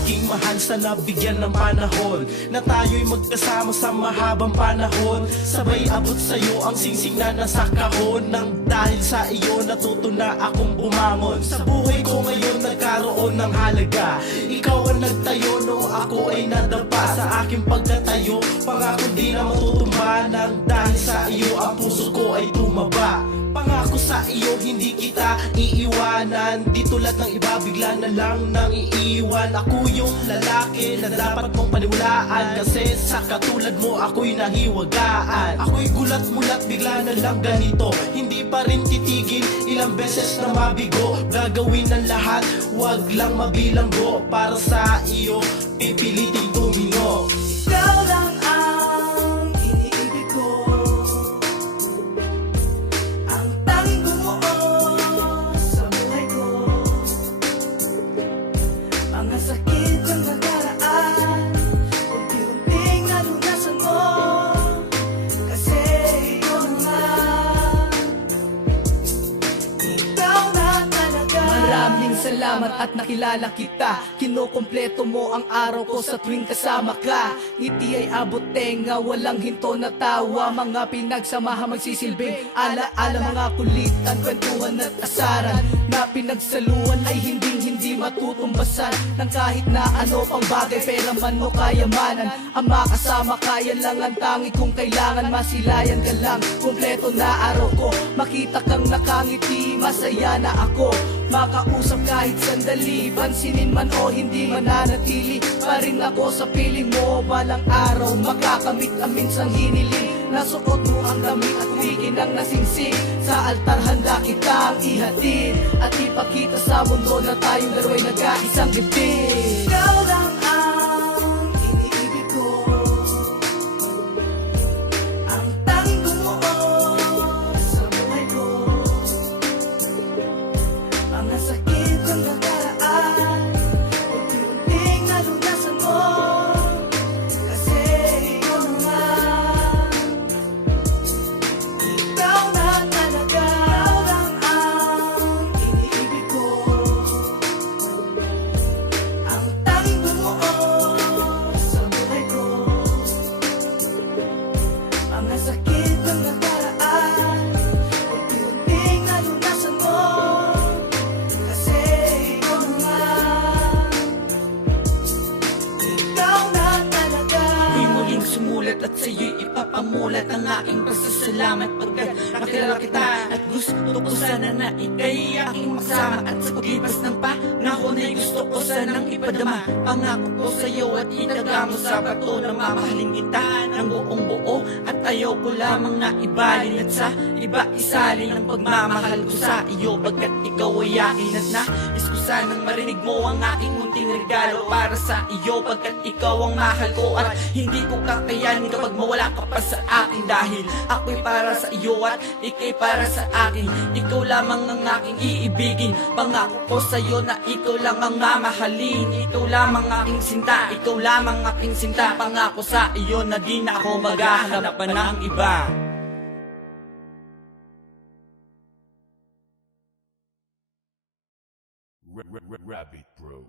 aking mahal, sana bigyan ng panahon na tayo'y magkasama sa mahabang panahon. Sabay abot sa'yo ang singsing na nasa kahon. Nang dahil sa iyo natuto na akong bumangon. Sa buhay ko ngayon nagkaroon ng halaga. Ikaw ang nagtayo no ako ay nadapa. Sa aking pagkatayo pangako di na matutumba. Nang dahil sa iyo ang puso ko ay tumaba. Pangako sa iyo hindi kita iiwanan. Di tulad ng iba bigla na lang nang iiwan. Ako yung lalaki na dapat mong paniwalaan. Kasi sa katulad mo ako'y nahiwagaan. Ako'y gulat-mulat bigla na lang ganito. Hindi pa rin titigil, ilang beses na mabigo. Gagawin ng lahat, wag lang mabilanggo. Para sa iyo pipiliting tumino. Ikaw lang ang iniibig ko, ang tanging bumuo sa buhay ko. Mga sakit ang nakaraan, unti-unting nalunasan mo. Kasi ikaw naman, ikaw na talaga. Maraming salamat at nakilala kita. Kinukumpleto mo ang araw ko sa tuwing kasama ka. Ngiti ay abot tenga, walang hinto na tawa. Mga pinagsamahan magsisilbing ala-ala. Mga kulitan, kwentuhan at asaran na pinagsaluan ay hindi matutumbasan ng kahit na ano pang bagay, pera man o kayamanan. Ang makasama kaya lang ang tangi kung kailangan. Masilayan ka lang, kumpleto na araw ko. Makita kang nakangiti, masaya na ako. Makausap kahit sandali, pansinin man o hindi mananatili pa rin ako sa piling mo. Balang araw makakamit ang minsang hiniling. Nasuot mo ang damit at tigin ang nasingsing. Sa altar handa kitang ihatid at ipakita sa mundo na tayong dalawa'y nagkaisang dibdib. Ikaw lang ang iniibig ko, ang tanging bumuo sa buhay ko. Mga sakit ang nakaraan, unti-unting nalunasan mo. Kasi ikaw naman, ikaw na talaga. Ikaw lang ang iniibig ko, ang tanging bumuo sa buhay ko. Mga sakit ang nakaraan, unti-unting nalunasan mo. Kasi ikaw naman, ikaw na talaga. Di muling sumulat at sa'yo'y ipapamulat ang aking pasasalamat pagkat nakilala kita. At gusto ko sana na ika'y aking maksama. At sa paglipas ng panahon ay gusto ko sanang ipadama pangako ko sa'yo at itaga mo sa bato na mamahalin kita ng buong buo. At ayaw ko lamang na ibalin at sa iba isalin ang pagmamahal ko sa iyo. Pagkat ikaw ay akin at nais ko sanang marinig mo ang aking munting regalo para sa iyo. Pagkat ikaw ang mahal ko at hindi ko kakayanin kapag mawala ka pa sa akin. Dahil ako'y para sa iyo at ika'y para sa akin. Ikaw lamang ang aking iibigin. Pangako ko sa iyo na ikaw lang ang mamahalin. Ikaw lamang aking sinta, ikaw lamang aking sinta. Pangako sa iyo na di na ako maghahanap pa ng iba. Rabbit Bro.